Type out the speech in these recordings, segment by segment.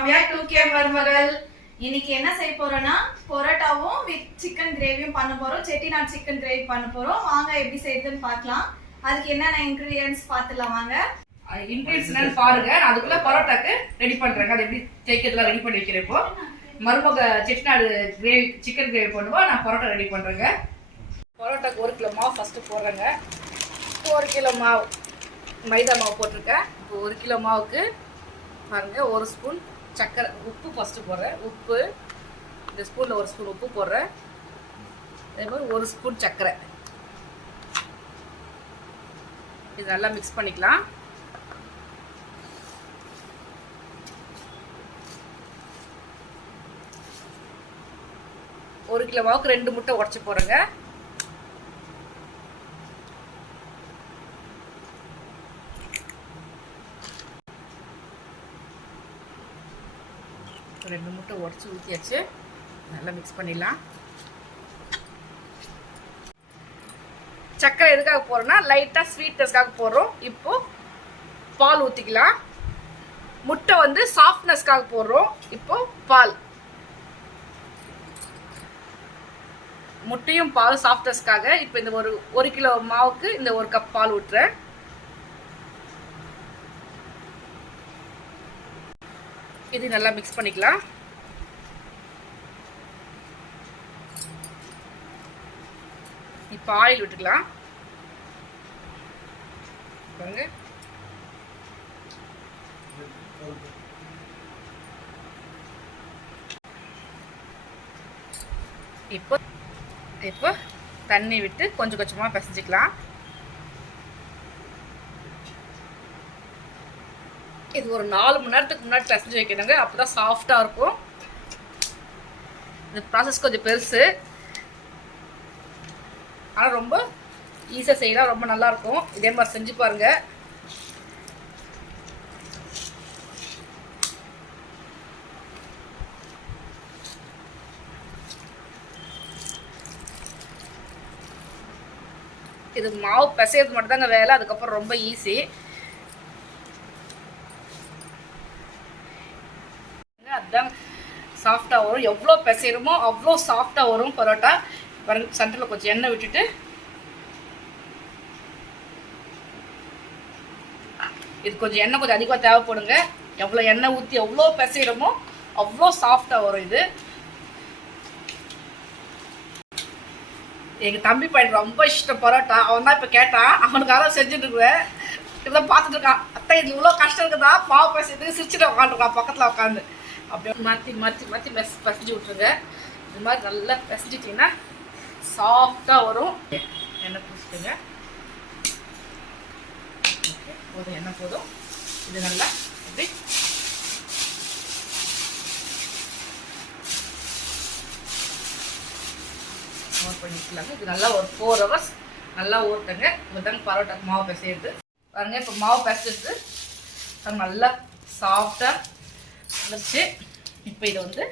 Kavya 2K மருமகள். இன்னைக்கு என்ன செய்ய போறோம்னா பரோட்டாவும் வித் சிக்கன் கிரேவியும் பண்ண போறோம். செட்டிநாட் சிக்கன் கிரேவி பண்ண போறோம். வாங்க எப்படி செய்யுதுன்னு பார்க்கலாம். அதுக்கு என்னென்ன இன்கிரிடியன்ட்ஸ் பார்த்துலாம் வாங்க. இன்கிரிடியன்ட்ஸ் என்னன்னு பாருங்க. நான் அதுக்குள்ள பரோட்டாக்கு ரெடி பண்றேங்க. அது எப்படி தேய்க்கிறதுலாம் ரெடி பண்ணி வைக்கிறேன். இப்போ மருமக செட்டிநாடு கிரேவி சிக்கன் கிரேவி பண்ணுவோம். நான் பரோட்டா ரெடி பண்றேங்க. பரோட்டாக்கு 1 கிலோ மாவு ஃபர்ஸ்ட் போடுறேங்க. 1 கிலோ மாவு மைதா மாவு போட்டிருக்கேன். இப்போ 1 கிலோ மாவுக்கு பாருங்க 1 ஸ்பூன் சக்கரை, உப்பு ஃபஸ்ட்டு போடுறேன். உப்பு இந்த ஸ்பூனில் 1 ஸ்பூன் உப்பு போடுறேன். அதே மாதிரி 1 ஸ்பூன் சக்கரை. இது நல்லா மிக்ஸ் பண்ணிக்கலாம். ஒரு கிலோ மாவுக்கு 2 முட்டை உடச்சி போடுறேங்க. ரெண்டு முட்டை உடச்சி ஊற்றியாச்சு. நல்லா மிக்ஸ் பண்ணிடலாம். சக்கரை எதுக்காக போடுறோம்னா லைட்டாக ஸ்வீட்னஸ்க்காக போடுறோம். இப்போ பால் ஊற்றிக்கலாம். முட்டை வந்து சாஃப்ட்னஸ்க்காக போடுறோம். இப்போ பால், முட்டையும் பால் சாஃப்ட்னஸ்க்காக. இப்போ இந்த ஒரு கிலோ மாவுக்கு இந்த 1 கப் பால் ஊற்றுறேன். இது நல்லா மிக்ஸ் பண்ணிக்கலாம். இப்போ ஆயில் விட்டுக்கலாம். பாருங்க இப்போ தண்ணி விட்டு கொஞ்சம் கொஞ்சமாக பிசைஞ்சிக்கலாம். இது ஒரு 4 மணி நேரத்துக்கு முன்னாடி பிசைஞ்சு வைக்கணுங்க. அப்போதான் சாஃப்டாக இருக்கும். இந்த ப்ராசஸ் கொஞ்சம் பெருசு, ஆனால் ரொம்ப ஈஸியாக செய்யலாம். ரொம்ப நல்லாயிருக்கும். இதே மாதிரி செஞ்சு பாருங்க. இது மாவு பிசைறது மட்டும் தாங்க வேலை. அதுக்கப்புறம் ரொம்ப ஈஸி. அதுதான் சாஃப்டாக வரும். எவ்வளோ பிசைறமோ அவ்வளோ சாஃப்டாக வரும் பரோட்டா. பாருங்க, சென்டரில் கொஞ்சம் எண்ணெய் விட்டுட்டு இது கொஞ்சம் எண்ணெய் கொஞ்சம் அதிகமாக தேவைப்படுங்க. எவ்வளோ எண்ணெய் ஊற்றி எவ்வளோ பிசைறமோ அவ்வளோ சாஃப்டாக வரும் இது. எங்கள் தம்பி பையன் ரொம்ப இஷ்டம் பரோட்டா. அவன் தான் இப்போ கேட்டான். அவனுக்காக செஞ்சுட்டு இருக்கிறேன். இப்போதான் பார்த்துட்டு இருக்கான். அத்தை இது இவ்வளோ கஷ்டம் இருக்குதா பாவ பேசுறதுக்கு சிரிச்சுட்டு உட்காந்துருக்கான் பக்கத்தில் உட்காந்து. அப்படியே மாற்றி மாற்றி மாற்றி பிசைஞ்சு விட்ருங்க. இது மாதிரி நல்லா பிசைஞ்சிட்டிங்கன்னா சாஃப்டாக வரும். எண்ணெய் பூசிட்டுங்க. ஓகே, போதும், எண்ணெய் போதும். இது நல்லா அப்படி நோட் பண்ணிக்கலாங்க. இது நல்லா ஒரு 4 hours நல்லா ஊற்றுங்க. இப்போதாங்க பரோட்டாக்கு மாவு பிசையுது. பாருங்க, இப்போ மாவு பிசைறது நல்லா சாஃப்டாக வந்துருச்சு. இப்போ இதை வந்து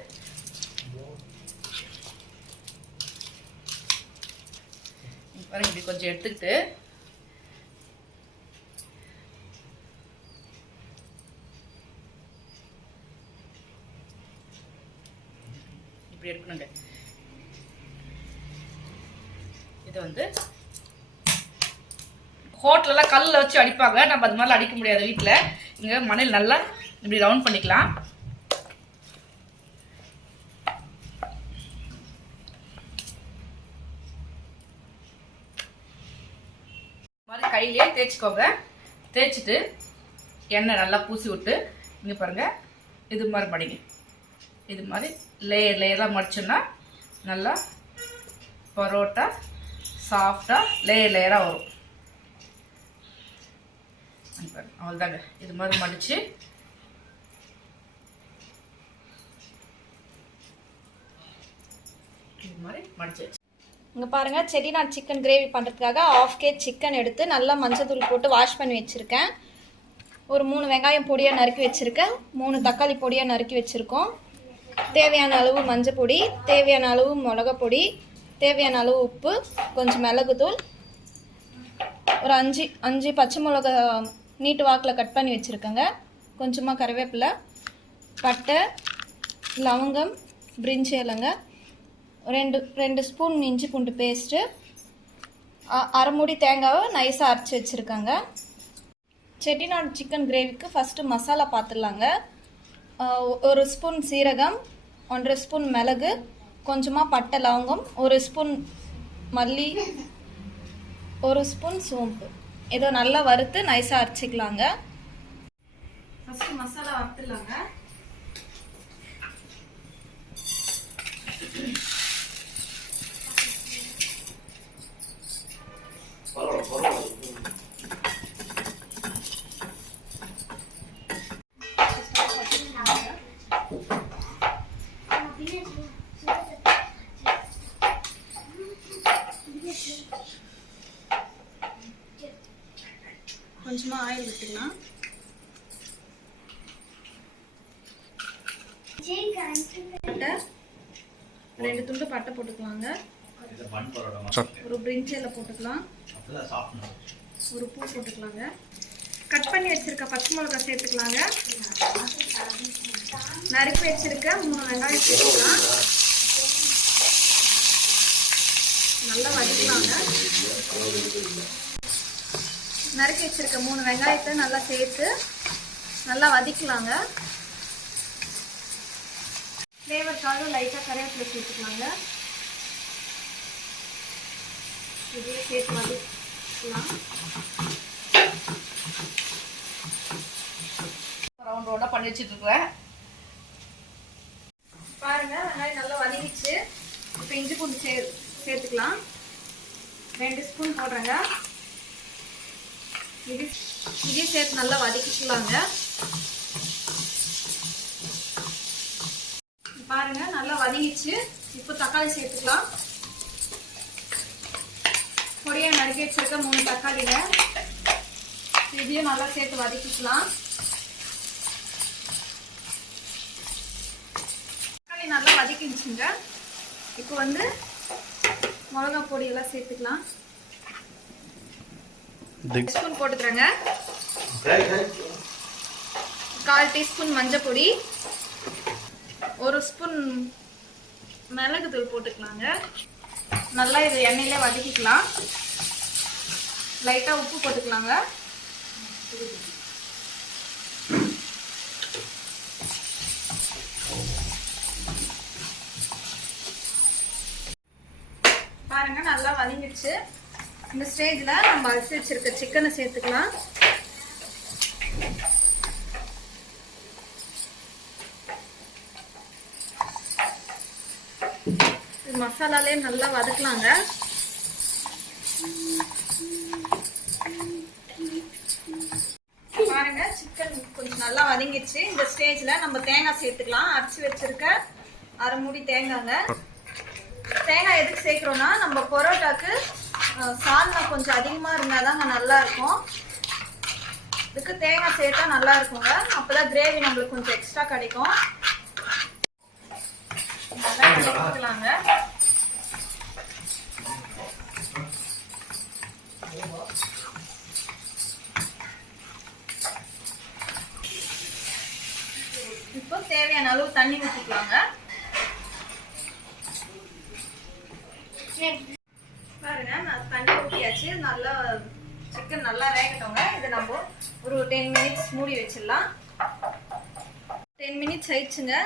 பாருங்க இப்படி கொஞ்சம் எடுத்துக்கிட்டு இப்படி எடுக்கணுங்க. இது வந்து ஹோட்டலெல்லாம் கல்லில் வச்சு அடிப்பாங்க. நம்ம அது மாதிரிலாம் அடிக்க முடியாது வீட்டில். இங்கே மணல் நல்லா இப்படி ரவுண்ட் பண்ணிக்கலாம். மாதிரி கையிலே தேய்ச்சிக்கோங்க. தேய்ச்சிட்டு எண்ணெய் நல்லா பூசி விட்டு இங்கே பாருங்கள் இது மாதிரி மடிங்க. இது மாதிரி லேயர் லேயராக மடிச்சோன்னா நல்லா பரோட்டா சாஃப்டாக லேயர் லேயராக வரும். அவ்வளோதாங்க. இது மாதிரி மடித்து இது மாதிரி மடிச்சு வச்சு இங்கே பாருங்கள், செட்டிநாட் சிக்கன் கிரேவி பண்ணுறதுக்காக 1/2 kg சிக்கன் எடுத்து நல்லா மஞ்சள் தூள் போட்டு வாஷ் பண்ணி வச்சுருக்கேன். ஒரு 3 வெங்காயம் பொடியாக நறுக்கி வச்சுருக்கேன். 3 தக்காளி பொடியாக நறுக்கி வச்சுருக்கோம். தேவையான அளவு மஞ்சள் பொடி, தேவையான அளவு மிளகா பொடி, தேவையான அளவு உப்பு, கொஞ்சம் மிளகுத்தூள், ஒரு 5 பச்சை மிளகா நீட்டு வாக்கில் கட் பண்ணி வச்சுருக்கேங்க. கொஞ்சமாக கருவேப்பிலை, பட்டை, லவங்கம், பிரிஞ்சி இலைங்க, ரெண்டு ஸ்பூன் இஞ்சி பூண்டு பேஸ்ட்டு, அரை மூடி தேங்காவை நைஸாக அரைச்சி வச்சுருக்காங்க. செட்டிநாடு சிக்கன் கிரேவிக்கு ஃபஸ்ட்டு மசாலா பார்த்துடலாங்க. 1 ஸ்பூன் சீரகம், 1.5 ஸ்பூன் மிளகு, கொஞ்சமாக பட்டை லவங்கம், 1 ஸ்பூன் மல்லி, 1 ஸ்பூன் சோம்பு. ஏதோ நல்லா வறுத்து நைஸாக அரைச்சிக்கலாங்க. ஃபஸ்ட்டு மசாலா வறுத்துடலாங்க. கொஞ்சமாக ஆயில் விட்டுக்கலாம். பட்டை 2 துண்டு பட்டை போட்டுக்கலாங்க. ஒரு பிரிஞ்சி இலை போட்டுக்கலாம். ஒரு பூ போட்டுக்கலாங்க. கட் பண்ணி வச்சிருக்க பச்சை மிளகாய் சேர்த்துக்கலாங்க. நறுக்கி வச்சிருக்க 3 வெங்காயம் சேர்த்துக்கலாம். நல்லா வதக்கலாங்க. நறுக்கி வச்சிருக்க 3 வெங்காயத்தை நல்லா சேர்த்து நல்லா வதக்கலாங்க. ஃப்ளேவருக்காக லைட்டாக கருவேப்பிலை சேர்த்துக்கலாங்க. இதையே சேர்த்து வதக்கலாம். ரவுண்ட் ரவுண்டாக பண்ணி வச்சுட்ருக்குறேன். பாருங்க, வெங்காயம் நல்லா வதங்கிச்சு. இப்போ இஞ்சி பூண்டு சேர்த்துக்கலாம். 2 ஸ்பூன் போடுறேங்க. இதையும் சேர்த்து நல்லா வதக்கிக்கலாங்க. பாருங்க, நல்லா வதங்கிச்சு. இப்போ தக்காளி சேர்த்துக்கலாம். பொடியை நறுக்கி வச்சிருக்க 3 தக்காளிங்க. இதையும் நல்லா சேர்த்து வதக்கிக்கலாம். தக்காளி நல்லா வதக்கிடுச்சுங்க. இப்போ வந்து மிளகா பொடியெல்லாம் சேர்த்துக்கலாம். 1 ஸ்பூன் போட்டுக்கிறேங்க. 1/4 டீஸ்பூன் மஞ்சள் பொடி, 1 ஸ்பூன் மிளகு தூள் போட்டுக்கலாங்க. நல்லா இது எண்ணெயிலே வதக்கிக்கலாம். லைட்டாக உப்பு போட்டுக்கலாங்க. பாருங்க, நல்லா வதங்கிடுச்சு. இந்த ஸ்டேஜில் நம்ம அரிசி வச்சிருக்க சிக்கனை சேர்த்துக்கலாம். மசாலாலே நல்லா வதக்கலாங்க. பாருங்க, சிக்கன் கொஞ்சம் நல்லா வதங்கிடுச்சு. இந்த ஸ்டேஜ்ல நம்ம தேங்காய் சேர்த்துக்கலாம். அரைச்சி வச்சிருக்க அரை மூடி தேங்காய்ங்க. தேங்காய் எதுக்கு சேர்க்கிறோம்னா, நம்ம பரோட்டாக்கு சால்னா கொஞ்சம் அதிகமா இருந்தாதாங்க நல்லா இருக்கும். இதுக்கு தேங்காய் சேர்த்தா நல்லா இருக்குங்க. அப்பதான் கிரேவி நம்மளுக்கு கொஞ்சம் எக்ஸ்ட்ரா கிடைக்கும். சேர்த்துக்கலாங்க. இப்போ தேவையான அளவு தண்ணி ஊற்றிக்கலாங்க. பாருங்க, நான் தண்ணி ஊற்றியாச்சு. நல்லா சிக்கன் நல்லா வேகட்டோங்க. இதை நம்ம ஒரு 10 மினிட்ஸ் மூடி வச்சிடலாம். 10 மினிட்ஸ் ஆயிடுச்சுங்க.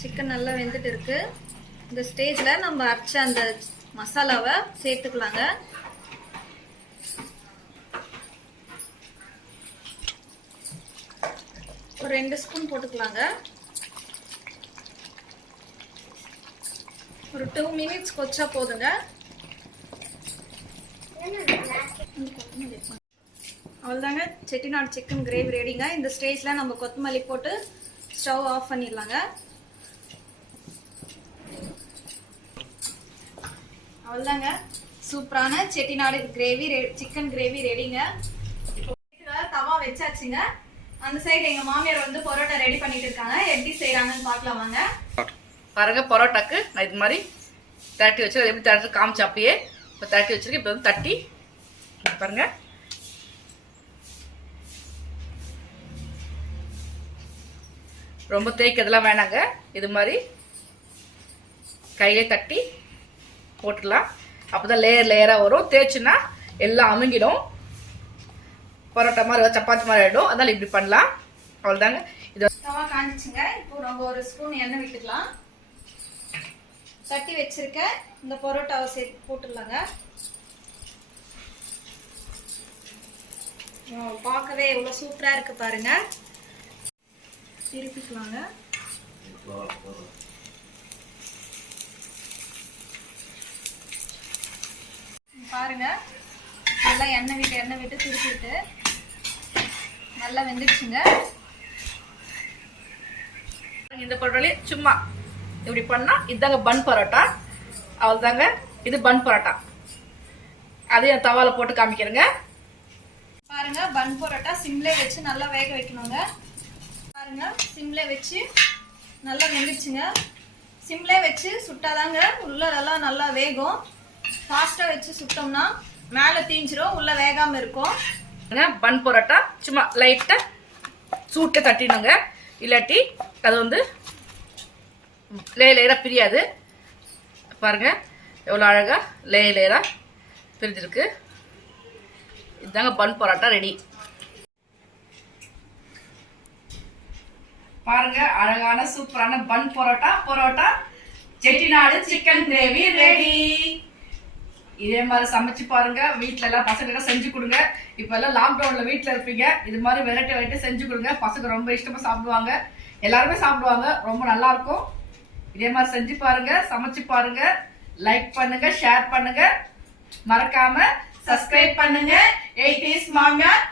சிக்கன் நல்லா வெந்துட்டு இருக்கு. இந்த ஸ்டேஜ்ல நம்ம அரைச்ச அந்த மசாலாவை சேர்த்துக்கலாங்க. ஒரு 2 ஸ்பூன் போட்டுக்கலாங்க. ஒரு 2 மினிட்ஸ் கொச்சா போதுங்க. அவ்வளோதாங்க, செட்டிநாடு சிக்கன் கிரேவி ரெடிங்க. இந்த ஸ்டேஜ்ல நம்ம கொத்தமல்லி போட்டு ஸ்டவ் ஆஃப் பண்ணிடலாங்க. அவ்வளோதாங்க, சூப்பரான செட்டிநாடு கிரேவி சிக்கன் கிரேவி ரெடிங்க. தவா வச்சாச்சுங்க. அந்த சைடு எங்க மாமியார் வந்து பரோட்டா ரெடி பண்ணிட்டு இருக்காங்க. எப்படி செய்யறாங்கன்னு பார்க்கலாம் வாங்க. பாருங்க, பரோட்டாக்கு நான் இது மாதிரி தட்டி வச்சு எப்படி தட்டி காமிச்சு அப்பயே இப்போ தட்டி வச்சிருக்கேன். இப்போ வந்து தட்டி பாருங்க, ரொம்ப தேய்க்கிறதுலாம் வேணாங்க. இது மாதிரி கையிலே தட்டி போட்டுடலாம். அப்போதான் லேயர் லேயராக வரும். தேய்ச்சுன்னா எல்லாம் அமுங்கிடும். பரோட்டா மாதிரி சப்பாத்தி மாதிரி ஆகிடும். அதனால இப்படி பண்ணலாம். அவ்வளோதாங்க. இது தவா காஞ்சிச்சுங்க. இப்போ நம்ம ஒரு ஸ்பூன் எண்ணெய் விட்டுக்கலாம். தட்டி வச்சிருக்க இந்த பரோட்டாவை சேர்த்து போட்டுடலாங்க. பார்க்கவே எவ்வளோ சூப்பராக இருக்கு பாருங்க. திருப்பிக்கலாங்க. பாருங்க நல்லா எண்ணெய் விட்டு திருப்பிட்டு நல்லா வெந்துடுச்சுங்க. இந்த பரோட்டாலே சும்மா இப்படி பண்ணா இதுதாங்க பன் பரோட்டா. அவ்வளோதாங்க. இது பன் பரோட்டா. அதையும் தவால போட்டு காமிக்கிறேங்க. பாருங்க பன் பரோட்டா சிம்லே வச்சு நல்லா வேக வைக்கணுங்க. பாருங்க சிம்லே வச்சு நல்லா வெந்துடுச்சுங்க. சிம்லே வச்சு சுட்டாதாங்க உள்ளெல்லாம் நல்லா வேகும். ஃபாஸ்ட்டாக வச்சு சுட்டோம்னா மேலே தீஞ்சிரும், உள்ள வேகாமல் இருக்கும். பன் பரோட்டா சும்மா லைட்டாக சூட்டை தட்டினுங்க. இல்லாட்டி அது வந்து லேயராக பிரியாது. பாருங்க எவ்வளோ அழகாக லேயராக பிரிஞ்சிருக்கு. இதுதாங்க பன் பரோட்டா ரெடி. பாருங்க அழகான சூப்பரான bun parotta Chettinad chicken gravy ready. இதே மாதிரி சமைச்சு பாருங்க. வீட்டுல எல்லாம் பசங்களுக்கு செஞ்சு கொடுங்க. இப்ப எல்லாம் லாக்டவுன்ல வீட்டுல இருப்பீங்க. இது மாதிரி வெரைட்டி செஞ்சு கொடுங்க. பசங்க ரொம்ப இஷ்டமா சாப்பிடுவாங்க. எல்லாருமே சாப்பிடுவாங்க. ரொம்ப நல்லா இருக்கும். இதே மாதிரி செஞ்சு பாருங்க, சமைச்சு பாருங்க. லைக் பண்ணுங்க, ஷேர் பண்ணுங்க, மறக்காம சப்ஸ்கிரைப் பண்ணுங்க. 80s மாமியார்